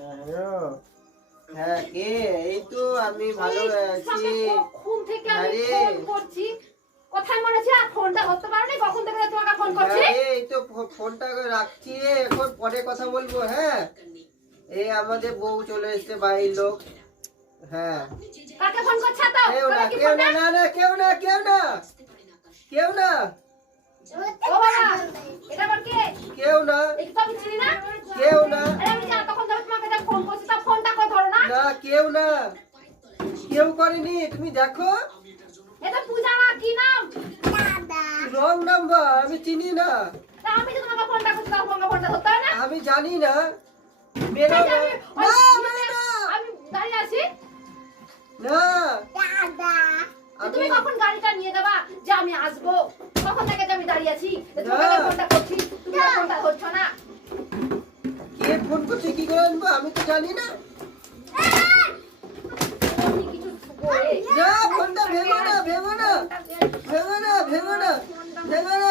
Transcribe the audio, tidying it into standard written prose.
Hello, হ্যাঁ কে? এই তো আমি ভালো আছি। কখন থেকে আমি আরে ফোন করছি, কোথায় মনে হচ্ছে আর ফোনটা ধরতে পারোনি? কখন থেকে তোমাকে ফোন করছি? আরে এই তো ফোনটা রাখছি, এখন পরে কথা বলবো। হ্যাঁ, এই আমাদের বউ চলে এসেছে, বাড়ির লোক। হ্যাঁ, কাকে ফোন করছ তো? কেউ না, তোরা কি কেউ ফোন না, না? না না, কেউ না, কেউ না, কেউ না, ও বাবা, এটা আবার কে? কেউ না, এই তো আমি চিনি না। কেউ না, আরে আমি জানি তখন ধরে তোমাকে যা ফোন করছি, তা ফোনটা কই ধরো না? না কেউ না, কেউ করেনি। তুমি দেখো, এটা পূজা না, কি নাম? রং নাম্বার, আমি চিনি না, তা আমি যে তোমাকে ফোনটা করছি, তখন তোমাকে ফোনটা ধরতে হয় না? আমি জানি না। বেরো এই যে না, আমি না, না, আমি দাঁড়িয়ে আছি। না, তুমি কখন গাড়িটা নিয়ে যাবা যে আমি আসবো? কখন থেকে যে আমি দাঁড়িয়ে আছি, যে তোমাকে না। ফোনটা করছি, তুমি আর ফোনটা ধরছো না। কে ফোন করছে, কি করে আনবো, আমি তো জানি না। তুমি কিছু বলে না, ফোনটা ভেঙো না, ভেঙো না, ভেঙো না, ভেঙো না, ভেঙো না,